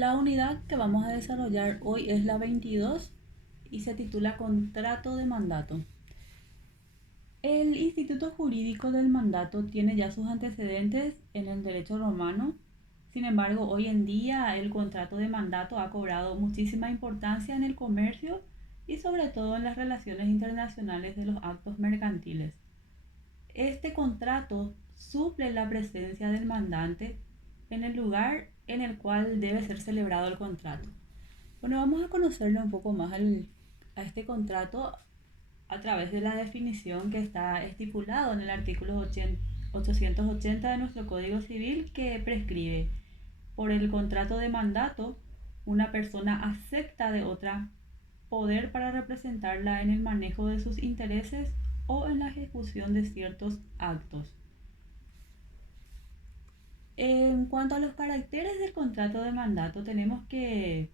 La unidad que vamos a desarrollar hoy es la 22 y se titula Contrato de Mandato. El instituto jurídico del mandato tiene ya sus antecedentes en el derecho romano. Sin embargo, hoy en día el contrato de mandato ha cobrado muchísima importancia en el comercio y sobre todo en las relaciones internacionales de los actos mercantiles. Este contrato suple la presencia del mandante en el lugar en el cual debe ser celebrado el contrato. Bueno, vamos a conocerle un poco más a este contrato a través de la definición que está estipulado en el artículo 880 de nuestro Código Civil, que prescribe: por el contrato de mandato, una persona acepta de otra poder para representarla en el manejo de sus intereses o en la ejecución de ciertos actos. En cuanto a los caracteres del contrato de mandato, tenemos que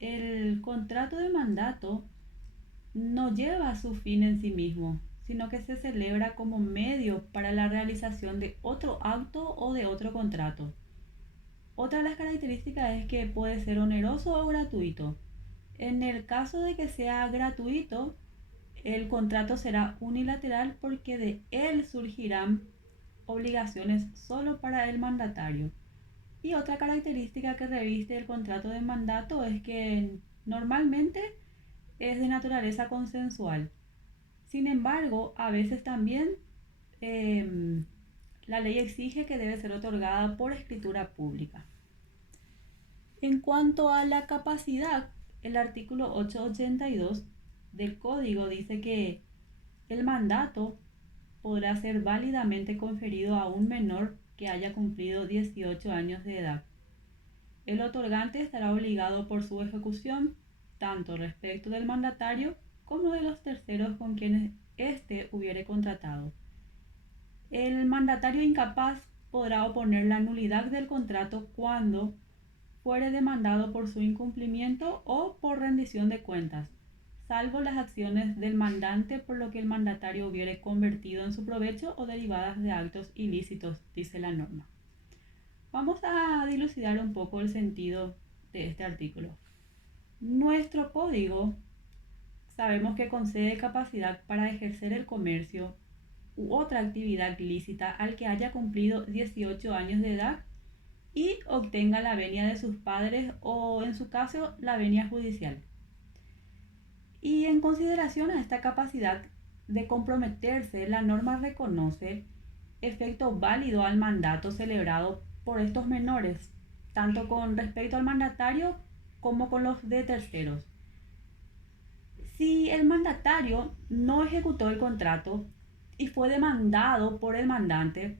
el contrato de mandato no lleva su fin en sí mismo, sino que se celebra como medio para la realización de otro acto o de otro contrato. Otra de las características es que puede ser oneroso o gratuito. En el caso de que sea gratuito, el contrato será unilateral porque de él surgirán obligaciones solo para el mandatario. Y otra característica que reviste el contrato de mandato es que normalmente es de naturaleza consensual. Sin embargo, a veces también eh, la ley exige que debe ser otorgada por escritura pública. En cuanto a la capacidad, el artículo 882 del Código dice que el mandato podrá ser válidamente conferido a un menor que haya cumplido 18 años de edad. El otorgante estará obligado por su ejecución tanto respecto del mandatario como de los terceros con quienes éste hubiere contratado. El mandatario incapaz podrá oponer la nulidad del contrato cuando fuere demandado por su incumplimiento o por rendición de cuentas, salvo las acciones del mandante por lo que el mandatario hubiere convertido en su provecho o derivadas de actos ilícitos, dice la norma. Vamos a dilucidar un poco el sentido de este artículo. Nuestro código sabemos que concede capacidad para ejercer el comercio u otra actividad lícita al que haya cumplido 18 años de edad y obtenga la venia de sus padres o, en su caso, la venia judicial. Y en consideración a esta capacidad de comprometerse, la norma reconoce efecto válido al mandato celebrado por estos menores, tanto con respecto al mandatario como con los de terceros. Si el mandatario no ejecutó el contrato y fue demandado por el mandante,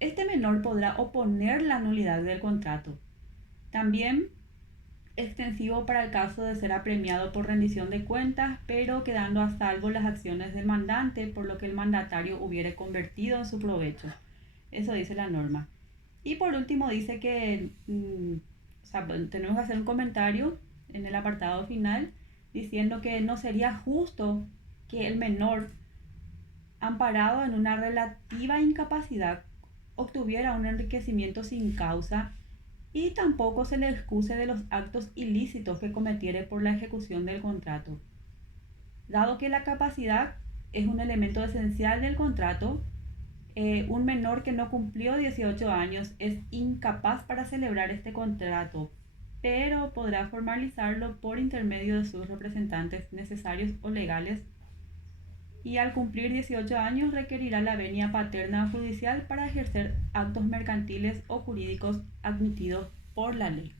este menor podrá oponer la nulidad del contrato. También extensivo para el caso de ser apremiado por rendición de cuentas, pero quedando a salvo las acciones del mandante, por lo que el mandatario hubiere convertido en su provecho. Eso dice la norma. Y por último dice que tenemos que hacer un comentario en el apartado final diciendo que no sería justo que el menor, amparado en una relativa incapacidad, obtuviera un enriquecimiento sin causa y tampoco se le excuse de los actos ilícitos que cometiere por la ejecución del contrato. Dado que la capacidad es un elemento esencial del contrato, un menor que no cumplió 18 años es incapaz para celebrar este contrato, pero podrá formalizarlo por intermedio de sus representantes necesarios o legales, y al cumplir 18 años requerirá la venia paterna judicial para ejercer actos mercantiles o jurídicos admitidos por la ley.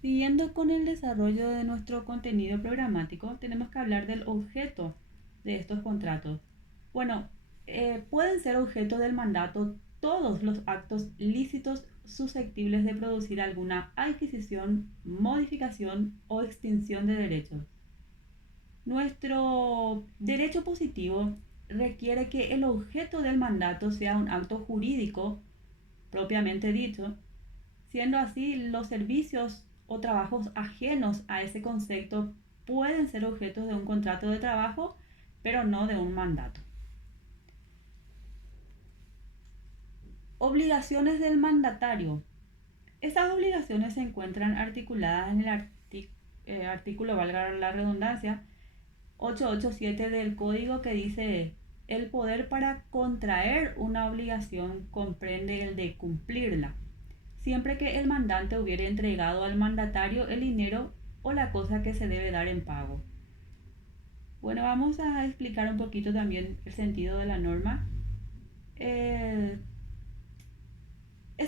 Siguiendo con el desarrollo de nuestro contenido programático, tenemos que hablar del objeto de estos contratos. Bueno, pueden ser objeto del mandato todos los actos lícitos susceptibles de producir alguna adquisición, modificación o extinción de derechos. Nuestro derecho positivo requiere que el objeto del mandato sea un acto jurídico propiamente dicho, siendo así los servicios o trabajos ajenos a ese concepto pueden ser objetos de un contrato de trabajo, pero no de un mandato. Obligaciones del mandatario. Estas obligaciones se encuentran articuladas en el artículo, valga la redundancia, 887 del Código, que dice: el poder para contraer una obligación comprende el de cumplirla, siempre que el mandante hubiere entregado al mandatario el dinero o la cosa que se debe dar en pago. Bueno, vamos a explicar un poquito también el sentido de la norma. Es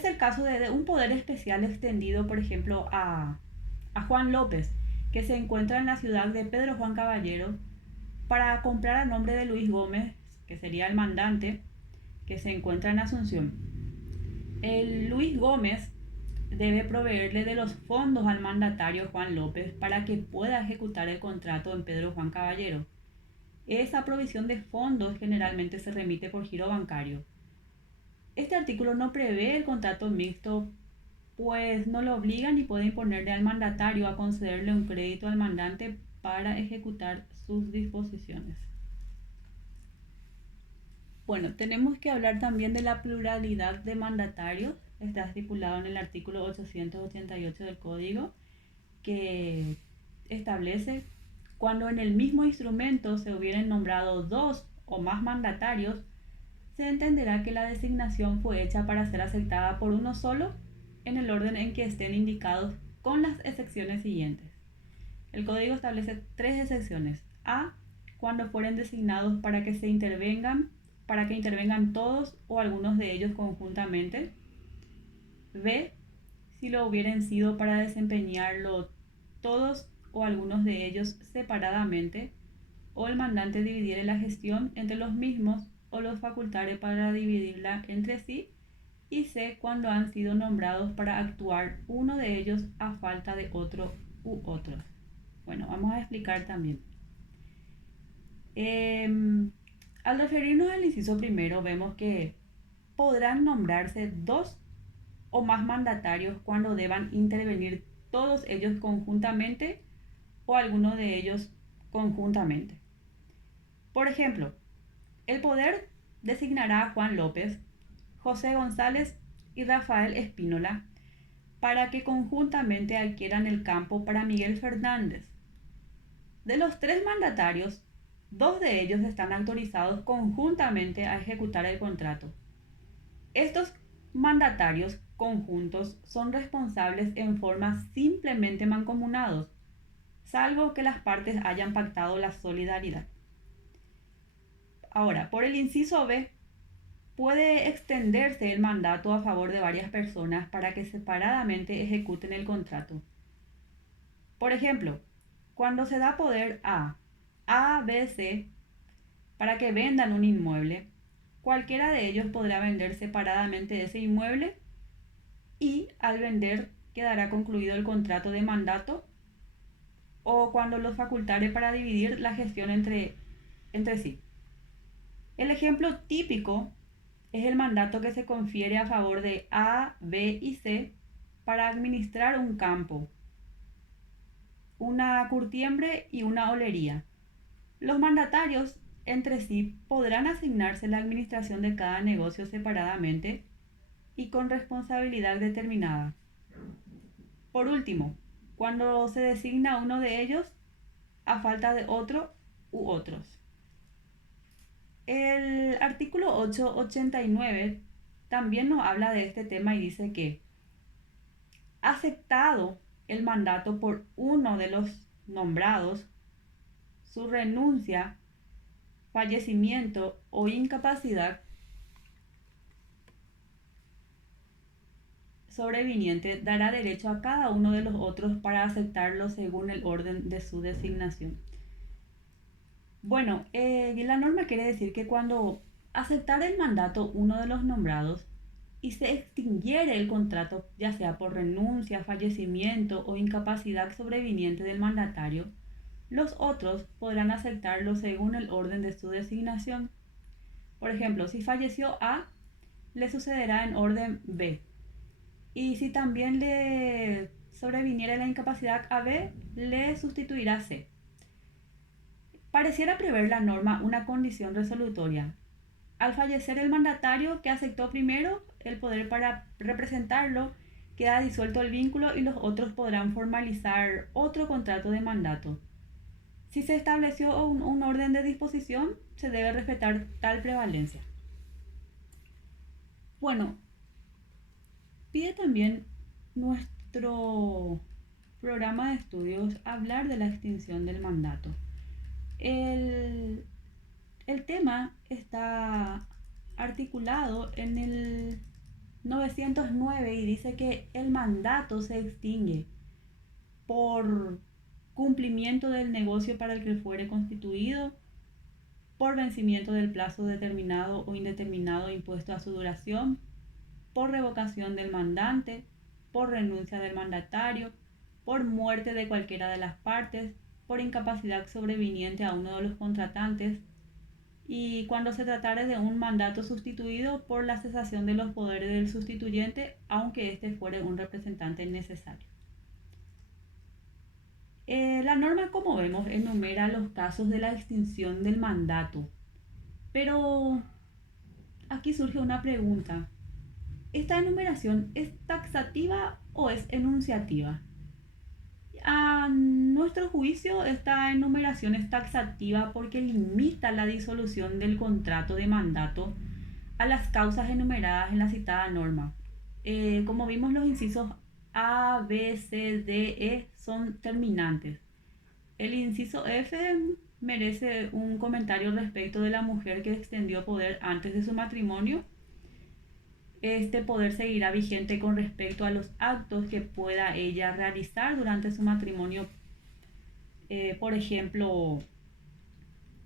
el caso de un poder especial extendido, por ejemplo, a Juan López, que se encuentra en la ciudad de Pedro Juan Caballero, para comprar a nombre de Luis Gómez, que sería el mandante, que se encuentra en Asunción. El Luis Gómez debe proveerle de los fondos al mandatario Juan López para que pueda ejecutar el contrato en Pedro Juan Caballero. Esa provisión de fondos generalmente se remite por giro bancario. Este artículo no prevé el contrato mixto, pues no lo obliga ni puede imponerle al mandatario a concederle un crédito al mandante para ejecutar sus disposiciones. Bueno, tenemos que hablar también de la pluralidad de mandatarios. Está estipulado en el artículo 888 del Código, que establece: cuando en el mismo instrumento se hubieran nombrado dos o más mandatarios, se entenderá que la designación fue hecha para ser aceptada por uno solo, en el orden en que estén indicados, con las excepciones siguientes. El Código establece tres excepciones: A, cuando fueren designados para que intervengan todos o algunos de ellos conjuntamente; B, si lo hubieran sido para desempeñarlo todos o algunos de ellos separadamente, o el mandante dividiera la gestión entre los mismos o los facultare para dividirla entre sí; y C, cuando han sido nombrados para actuar uno de ellos a falta de otro u otros. Bueno, vamos a explicar también. Al referirnos al inciso primero, vemos que podrán nombrarse dos o más mandatarios cuando deban intervenir todos ellos conjuntamente o alguno de ellos conjuntamente. Por ejemplo, el poder designará a Juan López, José González y Rafael Espínola para que conjuntamente adquieran el campo para Miguel Fernández. De los tres mandatarios, dos de ellos están autorizados conjuntamente a ejecutar el contrato. Estos mandatarios conjuntos son responsables en forma simplemente mancomunados, salvo que las partes hayan pactado la solidaridad. Ahora, por el inciso B, puede extenderse el mandato a favor de varias personas para que separadamente ejecuten el contrato. Por ejemplo, cuando se da poder a A, B, C para que vendan un inmueble, cualquiera de ellos podrá vender separadamente ese inmueble y al vender quedará concluido el contrato de mandato, o cuando los facultare para dividir la gestión entre sí. El ejemplo típico es el mandato que se confiere a favor de A, B y C para administrar un campo, una curtiembre y una olería. Los mandatarios entre sí podrán asignarse la administración de cada negocio separadamente y con responsabilidad determinada. Por último, cuando se designa uno de ellos a falta de otro u otros. El artículo 889 también nos habla de este tema y dice que, aceptado el mandato por uno de los nombrados, su renuncia, fallecimiento o incapacidad sobreviniente dará derecho a cada uno de los otros para aceptarlo según el orden de su designación. Bueno, la norma quiere decir que cuando aceptara el mandato uno de los nombrados y se extinguiere el contrato, ya sea por renuncia, fallecimiento o incapacidad sobreviniente del mandatario, los otros podrán aceptarlo según el orden de su designación. Por ejemplo, si falleció A, le sucederá en orden B. Y si también le sobreviniera la incapacidad a B, le sustituirá C. Pareciera prever la norma una condición resolutoria. Al fallecer el mandatario que aceptó primero el poder para representarlo, queda disuelto el vínculo y los otros podrán formalizar otro contrato de mandato. Si se estableció un orden de disposición, se debe respetar tal prevalencia. Bueno, pide también nuestro programa de estudios hablar de la extinción del mandato. El, el tema está articulado en el 909 y dice que el mandato se extingue por cumplimiento del negocio para el que fuere constituido, por vencimiento del plazo determinado o indeterminado impuesto a su duración, por revocación del mandante, por renuncia del mandatario, por muerte de cualquiera de las partes, por incapacidad sobreviniente a uno de los contratantes, y cuando se tratare de un mandato sustituido por la cesación de los poderes del sustituyente, aunque éste fuere un representante necesario. La norma, como vemos, enumera los casos de la extinción del mandato, pero aquí surge una pregunta. ¿Esta enumeración es taxativa o es enunciativa? A nuestro juicio, esta enumeración es taxativa porque limita la disolución del contrato de mandato a las causas enumeradas en la citada norma. Como vimos, los incisos A, B, C, D, E son terminantes. El inciso F merece un comentario respecto de la mujer que extendió poder antes de su matrimonio. Este poder seguirá vigente con respecto a los actos que pueda ella realizar durante su matrimonio. Por ejemplo,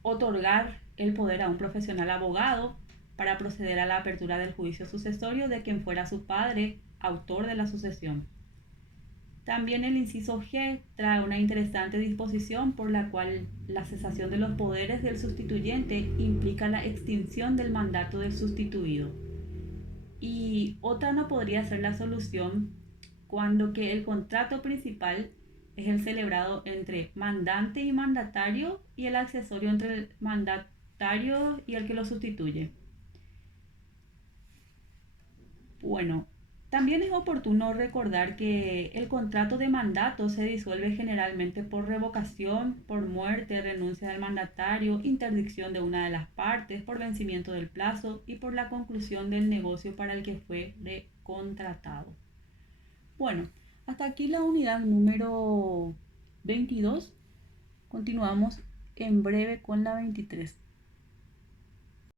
otorgar el poder a un profesional abogado para proceder a la apertura del juicio sucesorio de quien fuera su padre, autor de la sucesión. También el inciso G trae una interesante disposición por la cual la cesación de los poderes del sustituyente implica la extinción del mandato del sustituido. Y otra no podría ser la solución cuando que el contrato principal es el celebrado entre mandante y mandatario y el accesorio entre el mandatario y el que lo sustituye. Bueno, también es oportuno recordar que el contrato de mandato se disuelve generalmente por revocación, por muerte, renuncia del mandatario, interdicción de una de las partes, por vencimiento del plazo y por la conclusión del negocio para el que fue recontratado. Bueno, hasta aquí la unidad número 22. Continuamos en breve con la 23.